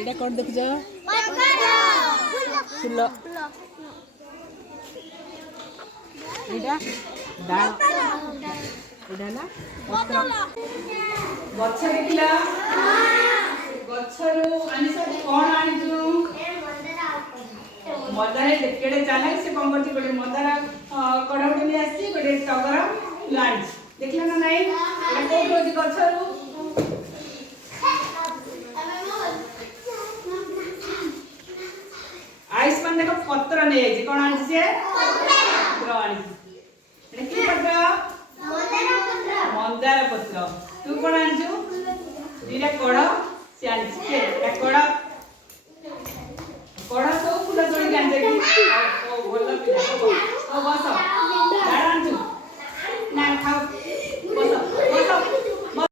एटा कौन देख जा फुल एटा डाल एटा ना पत्र गछ देखिला गछरू आनी सब कोन आनी तू मदर केड़े चाला से कोन करती गोटे मदर कड़ाउटी ले आसी गोटे टगर लांच देखला ना नहीं एटा को होती गछरू आयुष्मान देखो पत्र नहीं है कौन आनी से पत्र आनी एटा की पत्र मंदार पत्र तू कौन आनजु दीटा कड़ से आनी के एटा कड़ कड़ तो